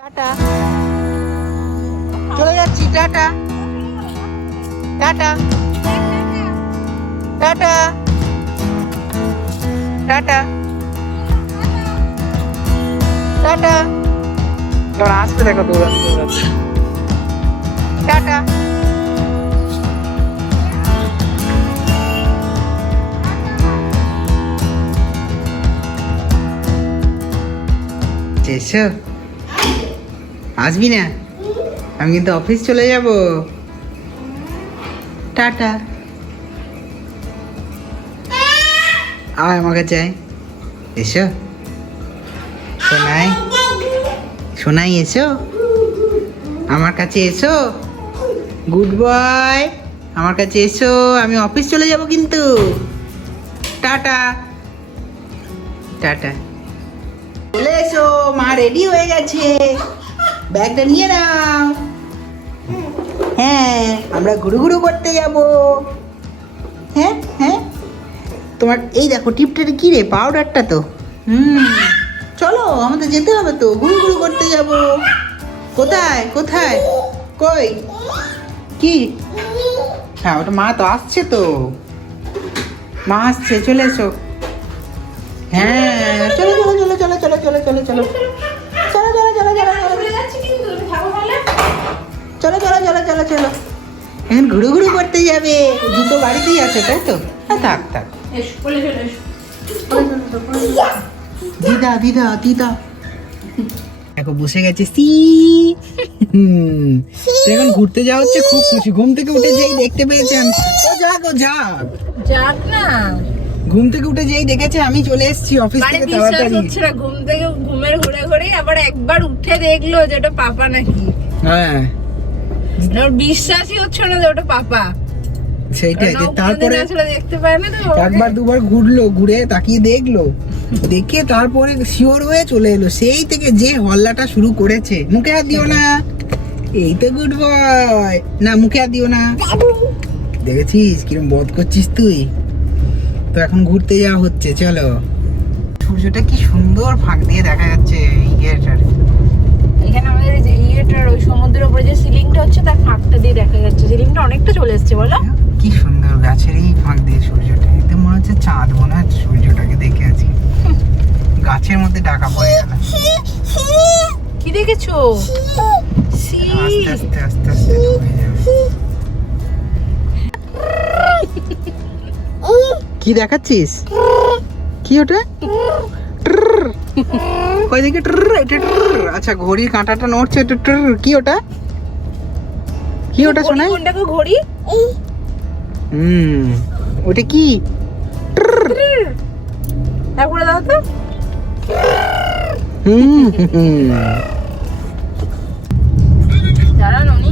Tata, চলে যাচ্ছি। Tata tata tata tata tata. এবার আসতে দেখো দৌড়াচ্ছে দৌড়াচ্ছে। টাটা। এসো, আসবি না? আমি কিন্তু অফিস চলে যাব। টাটা। আয় আমার কাছে আয়। এসো সোনাই, সোনাই এসো আমার কাছে এসো। গুড বয়, আমার কাছে এসো। আমি অফিস চলে যাব কিন্তু। Tata tata. চলে এসো, মা রেডি হয়ে গেছে। ব্যাগটা নিয়ে নাও। হ্যাঁ, আমরা ঘুরু ঘুরু করতে যাব। হ্যাঁ হ্যাঁ, তোমার এই দেখো টিপটা কি রে? পাউডারটা তো। চলো, আমাদের যেতে হবে তো, ঘুরু ঘুরু করতে যাব। কোথায় কোথায়? কই কি? হ্যাঁ, ওটা মা তো আসছে তো, মা আসছে। চলে এসো। হ্যাঁ, চলো চলো চলো চলো চলো চলো চলো চলো চলো চলো চলো চলো চলো চলো চলো চলো চলো। এখন ঘুরু ঘুরু করতে যাবে। দুটো বাড়িতেই আছে তাই তো? হ্যাঁ, থাক থাক। দিদা দিদা দিদা দেখো বসে গেছে। এখন ঘুরতে যাওয়া হচ্ছে, খুব খুশি। ঘুম থেকে উঠে যেই দেখতে পেয়েছে আমি, ও যাক ও যাক যাক না, ঘুম থেকে উঠে যেই দেখেছে আমি চলে এসেছি অফিস থেকে তাড়াতাড়ি। ঘুম থেকে ঘুমের ঘুরে ঘুরে আবার একবার উঠে দেখলো যে ওটা পাপা নাকি। হ্যাঁ, ওর বিশ্বাসই হচ্ছে না যে ওটা পাপা। সেইটাই। তারপরে দেখতে পায় না তো, একবার দুবার ঘুরলো, ঘুরে তাকিয়ে দেখলো, দেখে তারপরে শিওর হয়ে চলে এলো। সেই থেকে যে হল্লাটা শুরু করেছে। মুখে হাত দিও না, এই তো গুড বয়। না, মুখে হাত দিও না। দেখেছিস কিরম বদ করছিস তুই? তো এখন ঘুরতে যাওয়া হচ্ছে, চলো। সূর্যটা কি সুন্দর ফাঁক দিয়ে দেখা যাচ্ছে ইয়েটার। এখানে আমাদের যে ইয়েটার ওই সমুদ্রের উপরে যে সিলিংটা হচ্ছে তার ফাঁকটা দিয়ে দেখা যাচ্ছে। সিলিংটা অনেকটা চলে এসেছে বলো। কি সুন্দর গাছের এই ফাঁক দিয়ে সূর্যটা, একদম মনে হচ্ছে চাঁদ মনে হচ্ছে সূর্যটাকে দেখে আছি। গাছের মধ্যে ঢাকা পড়ে গেল। কি দেখেছো? আস্তে আস্তে আস্তে আস্তে ডুবে যাবে। কি দেখাচ্ছিস? কি ওটা? কই দেখি। এটা আচ্ছা, ঘড়ির কাঁটাটা নড়ছে। এটা কি ওটা? কি ওটা শোনাই? কোনটাকে ঘড়ি? ওটা কি? তারপরে দাও তো। যারা ননি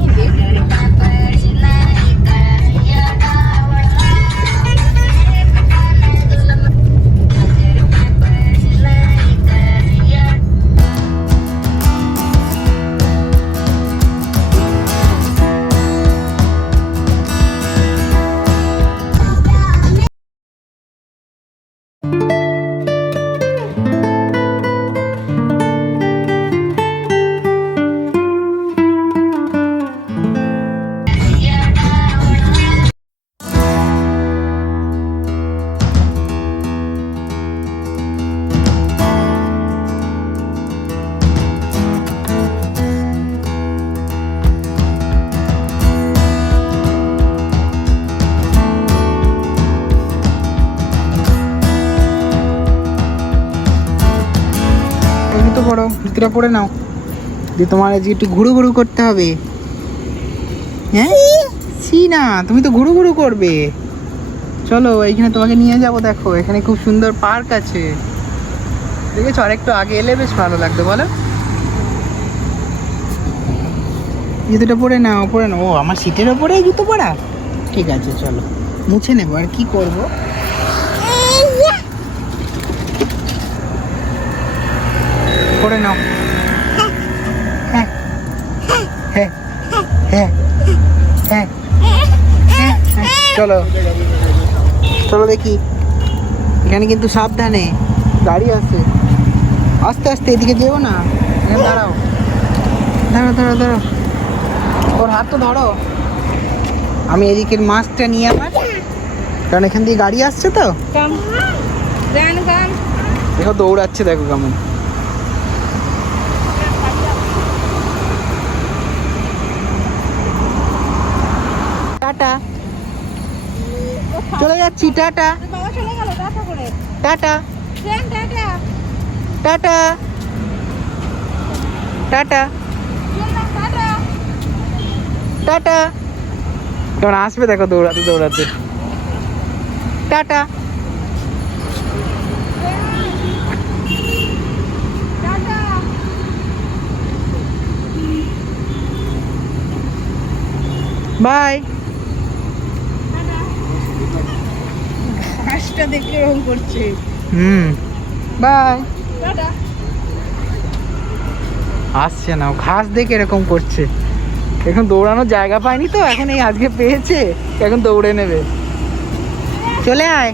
পড়ো, জুতোটা পরে নাও। যে তোমার আজকে একটু ঘুরু ঘুরু করতে হবে। হ্যাঁ, সি না, তুমি তো ঘুরু ঘুরু করবে। চলো, এইখানে তোমাকে নিয়ে যাব। দেখো এখানে খুব সুন্দর পার্ক আছে, দেখেছো? আর একটু আগে এলে বেশ ভালো লাগতো, বলো? জুতোটা পরে নাও, পরে নাও। ও, আমার সিটের ওপরে জুতো পরা? ঠিক আছে, চলো মুছে নেবো। আর কি করবো? পরে নাও। হ্যাঁ হ্যাঁ হ্যাঁ হ্যাঁ হ্যাঁ, চলো চলো দেখি। এখানে কিন্তু সাবধানে, গাড়ি আছে। আস্তে আস্তে, এদিকে যেও না, এখানে দাঁড়াও। ধরো ধরো ধরো, ওর হাত তো ধরো। আমি এদিকের মাছটা নিয়ে আমার, কারণ এখান দিয়ে গাড়ি আসছে তো। কাম দেন কাম দেখো দৌড়াচ্ছে, দেখো কেমন। টাটা, চলে যাচ্ছি, টাটা বাবা চলে গেল টাটা করে tata train tata tata tata চললাম টাটা টাটা। কেমন আসবে দেখো দৌড়াতে দৌড়াতে। টাটা। Tata bye. ঘাসটা দেখলে এরকম করছে বাই। টাটা আসছে না, ও ঘাস দেখে এরকম করছে। এখন দৌড়ানোর জায়গা পায়নি তো, এখন এই আজকে পেয়েছে, এখন দৌড়ে নেবে। চলে আয়।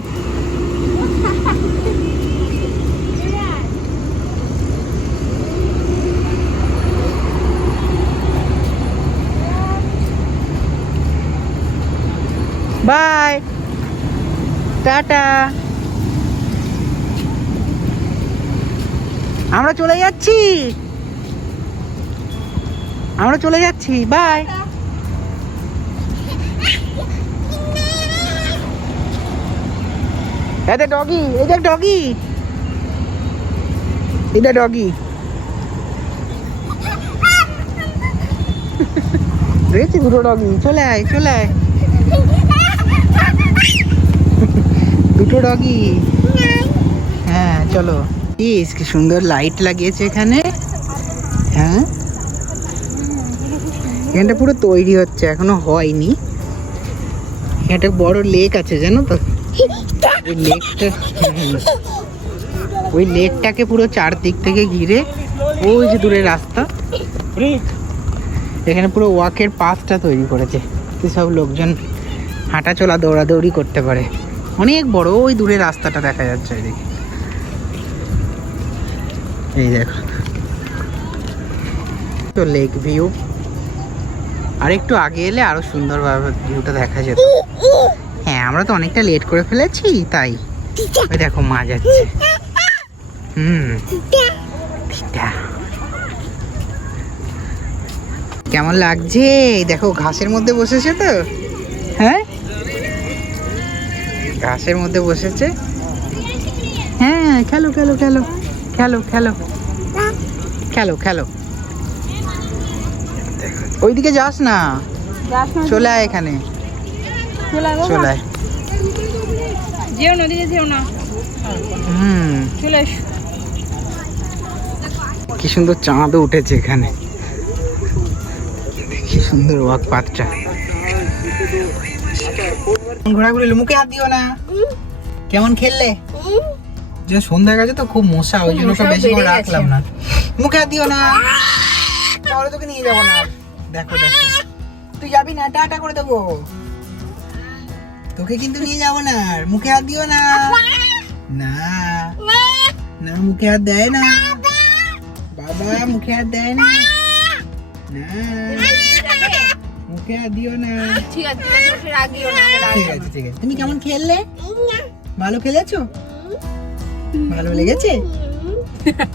Bye, tata. আমরা চলে যাচ্ছি, আমরা চলে যাচ্ছি, বাই। এটা ডগি, এটা ডগি, এটা ডগি। দেখেছি দুটো ডগি। চলে আয়, চলে আয়। দুটো ডগি। হ্যাঁ চলো। ইস কি সুন্দর লাইট লাগিয়েছে এখানে। হ্যাঁ, এখানটা পুরো তৈরি হচ্ছে, এখনো হয়নি। একটা বড় লেক আছে জানো তো, ওই লেকটা, ওই লেকটাকে পুরো চারদিক থেকে ঘিরে ওই যে দূরে রাস্তা, এখানে পুরো ওয়াকের পাথটা তৈরি করেছে, সব লোকজন হাঁটা চলা দৌড়াদৌড়ি করতে পারে। অনেক বড়, ওই দূরে রাস্তাটা দেখা যাচ্ছে এদিকে। এই দেখো তো লেক ভিউ। আর একটু আগে এলে আরো সুন্দরভাবে ভিউটা দেখা যেত। হ্যাঁ, আমরা তো অনেকটা লেট করে ফেলেছি, তাই ওই দেখো মা যাচ্ছে। কেমন লাগছে দেখো, ঘাসের মধ্যে বসেছে তো। হ্যাঁ, ঘাসের মধ্যে বসেছে। হ্যাঁ, খেলো খেলো খেলো খেলো খেলো খেলো খেলো। ওইদিকে যাস না, চলে আয় এখানে, চলে আয়। যেও না, দিকে যেও না, চলে এসো। কি সুন্দর চাঁদও উঠেছে এখানে, কি সুন্দর ওয়াক পাথটা। ঘোরাঘুরি, মুখে হাত দিও না। কেমন খেললে? যে সন্ধ্যা গেছে তো খুব মশা, ওই জন্য বেশি করে রাখলাম না। মুখে হাত দিও না, তাহলে তোকে নিয়ে যাবো না। দেখো দেখো, তুই যাবি না, টাটা করে দেবো তোকে, কিন্তু নিয়ে যাবো না। মুখে হাত দিও না, না না, মুখে হাত দেয় না বাবা, মুখে হাত দেয় না, না মুখে হাত দিও না। ঠিক আছে, রাগিও না, ঠিক আছে ঠিক আছে। তুমি কেমন খেললে? ভালো খেলেছো? ভালো লেগেছে?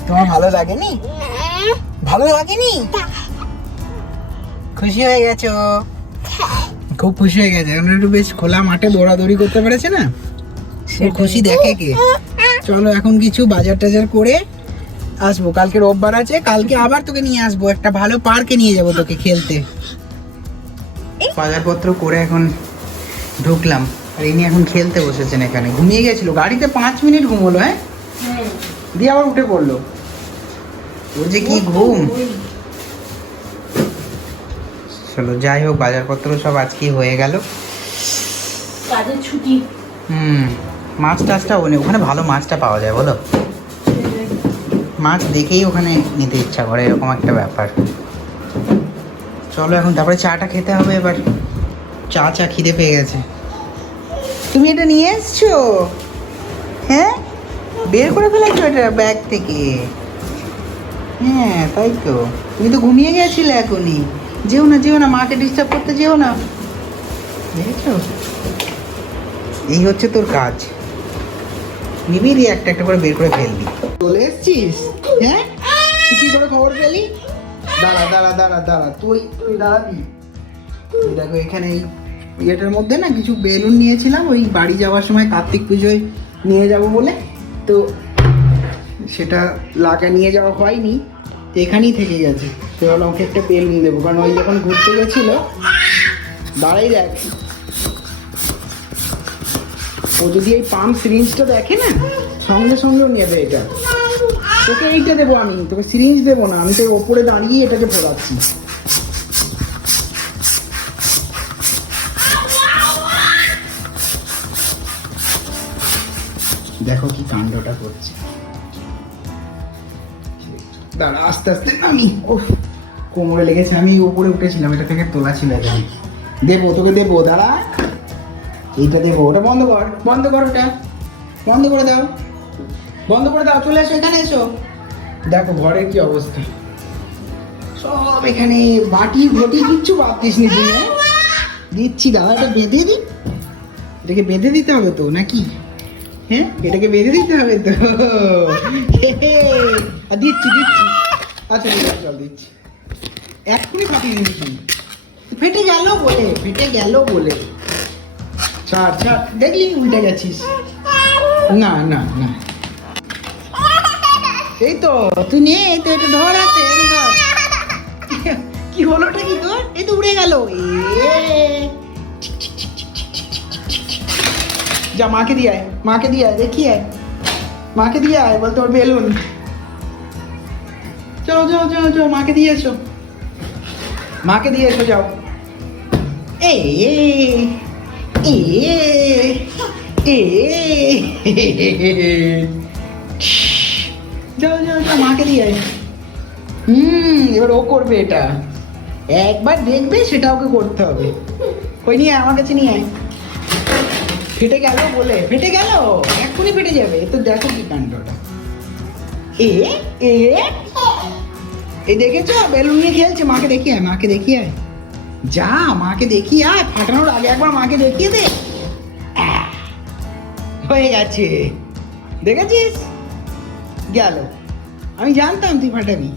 তোমার ভালো লাগেনি? ভালো লাগেনি? খুশি হয়ে গেছো? খুব খুশি হয়ে গেছে, এখন একটু বেশ খোলা মাঠে দৌড়াদৌড়ি করতে পেরেছে না, ওর খুশি দেখে কে। চলো এখন কিছু বাজার টাজার করে আসবো, কালকে রোববার আছে, কালকে আবার তোকে নিয়ে আসবো, একটা ভালো পার্কে নিয়ে যাবো তোকে খেলতে। বাজারপত্র করে এখন ঢুকলাম, আর ইনি এখন খেলতে বসেছেন এখানে। ঘুমিয়ে গেছিল গাড়িতে, 5 মিনিট ঘুমোলো। হ্যাঁ, দিয়ে আবার উঠে পড়লো। ওর যে কি ঘুম। চলো যাই হোক, বাজারপত্র সব আজকেই হয়ে গেল। কাজের ছুটি। মাছ টাছটা ওখানে ভালো মাছটা পাওয়া যায় বলো, মাছ দেখেই ওখানে নিতে ইচ্ছা করে, এরকম একটা ব্যাপার। চলো এখন তারপরে চাটা খেতে হবে এবার, চা খিদে পেয়ে গেছে। তুমি এটা নিয়ে এসছো? হ্যাঁ, বের করে ফেলেছো এটা ব্যাগ থেকে? হ্যাঁ তাই তো, তুমি তো ঘুমিয়ে গেছিলে এখনই। যেও না মাকে ডিস্টার্ব করতে যেও না, দেখেছো? এই হচ্ছে তোর কাজ, নিবি দিয়ে একটা একটা করে বের করে ফেলবি। চলে এসছিস? হ্যাঁ, তুই কি করে খবর পেলি? দাঁড়া দাঁড়া দাঁড়া দাঁড়া, তুই দাঁড়াবি। তুই দেখো এখানে এই ইয়েটার মধ্যে না কিছু বেলুন নিয়েছিলাম ওই বাড়ি যাওয়ার সময়, কার্তিক পুজোয় নিয়ে যাব বলে, তো সেটা নিয়ে যাওয়া হয়নি, তো এখানেই থেকে গেছে। তো ভাবলাম ওকে একটা বেলুন দেবো, কারণ ওই যখন ঘুরতে গেছিলো, দাঁড়াই দেখ, ও যদি এই পাম্প সিরিঞ্জটা দেখে না, সঙ্গে সঙ্গে নেবে এটা। তোকে এইটা দেবো আমি, তোকে সিরিঞ্জ দেবো না, আমি তো ওপরে দাঁড়িয়ে এটাকে ফোলাচ্ছি। দেখো কি কাণ্ডটা করছে। দাঁড়া আস্তে আস্তে, আমি কোমরে লেগেছে, আমি ওপরে উঠেছিলাম, এটা থেকে তোলা ছিল। দেবো তোকে, দেবো, দাঁড়া, এইটা দেবো। ওটা বন্ধ কর, ওটা বন্ধ করে দাও, চলে এসো, এখানে এসো। দেখো ঘরের কি অবস্থা, সব এখানে বাটি ঘটি কিচ্ছু বাদ দিস নি তুই। দিচ্ছি দাদা, এটা বেঁধে দি, এটাকে বেঁধে দিতে হবে তো নাকি? হ্যাঁ, এটাকে বেঁধে দিতে হবে তো। দিচ্ছি, আচ্ছা ঠিক আছে, চল দিচ্ছি। এক্ষুনি ফাটিয়ে দিচ্ছি, ফেটে গেল বলে। ছাড়, দেখলি উল্টে গেছিস। না না না, এই তো তুই নে, এই তো এটা ধর হাতে, ধর। কি হলোটা কি তোর? এই তো উড়ে গেল। যা মাকে দিয়ে আয়, দেখি আয়, মাকে দিয়ে আয়, বল তোর বেলুন। চলো মাকে দিয়ে এসো, যাও। যাও মাকে দিয়ে আয়। এবার ও করবে এটা, একবার দেখবে সেটা ওকে করতে হবে। কই নিয়ে আমার কাছে নিয়ে আয়। ফেটে গেল, এক্ষুনি ফেটে যাবে। তো দেখো কি কাণ্ডটা। এই দেখেছো, বেলুন নিয়ে খেলছে। মাকে দেখিয়ে আয়, যা মাকে দেখিয়ে আয়, ফাটানোর আগে একবার মাকে দেখিয়ে দে। হয়ে গেছে, দেখেছিস? গেল। আমি জানতাম তুই ফাটাবি,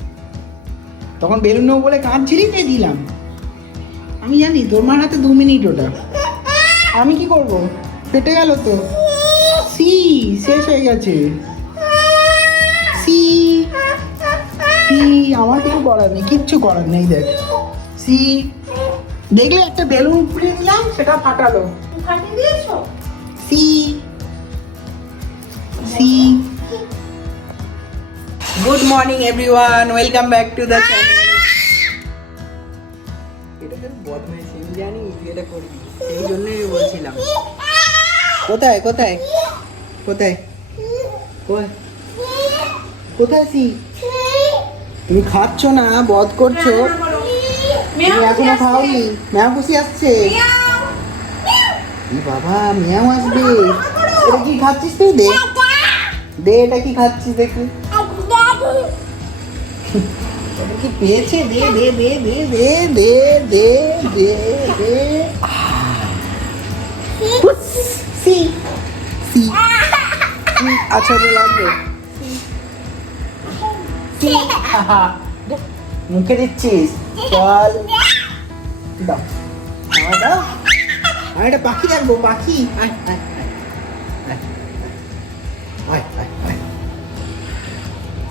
তখন বেলুন নেবো বলে কাঁদছিলি, তাই দিলাম। আমি জানি তোর মার হাতে 2 মিনিট ওটা। আমি কি করব? ফেটে গেল তো, শেষ হয়ে গেছে। আমার কিছু করার নেই, কিচ্ছু করার নেই। দেখ দেখলে, একটা বেলুন ফুলে দিলাম, সেটা ফাটালো। ফাটিয়ে দিয়েছো। Good morning everyone, welcome back to the channel. এটা তো বদমাইশি, আমি জানি এটা করবি, সেই জন্যই বলছিলাম। কোথায় তুমি খাচ্ছ না, বদ করছো। তুমি এখনো খাওনি। ম্যাও খুশি আসছে। বাবা, ম্যাও আসবে। এটা কি খাচ্ছিস তুই? দে এটা কি খাচ্ছিস দেখি। এটা কি পেয়েছে? দে। আচ্ছা লাগবে, মুখে দিচ্ছিস? চল দাও, আমি একটা পাখি রাখবো। পাখি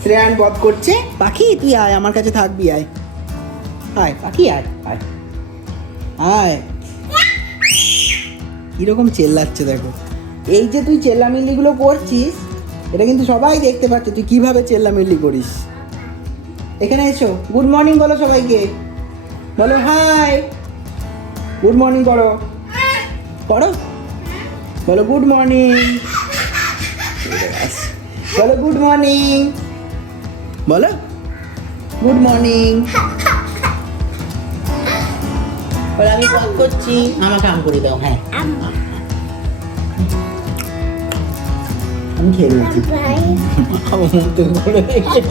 শ্রেয়ান বধ করছে। পাখি তুই আয়, আমার কাছে থাকবি। আয় পাখি, আয়। কিরকম চেল্লাচ্ছে দেখো। এই যে তুই চেল্লামিল্লিগুলো করছিস, এটা কিন্তু সবাই দেখতে পাচ্ছে তুই কিভাবে চেল্লামিল্লি করিস। এখানে এসো, গুড মর্নিং বলো সবাইকে, বলো হাই। গুড মর্নিং করো, বলো গুড মর্নিং, বলো গুড মর্নিং, বলো গুড মর্নিং। বলো আমি কাজ করছি, আমাকে আম করে দাও। হ্যাঁ, আমি খেয়ে নিয়েছি আমার মুখ থেকে খুলে গেল।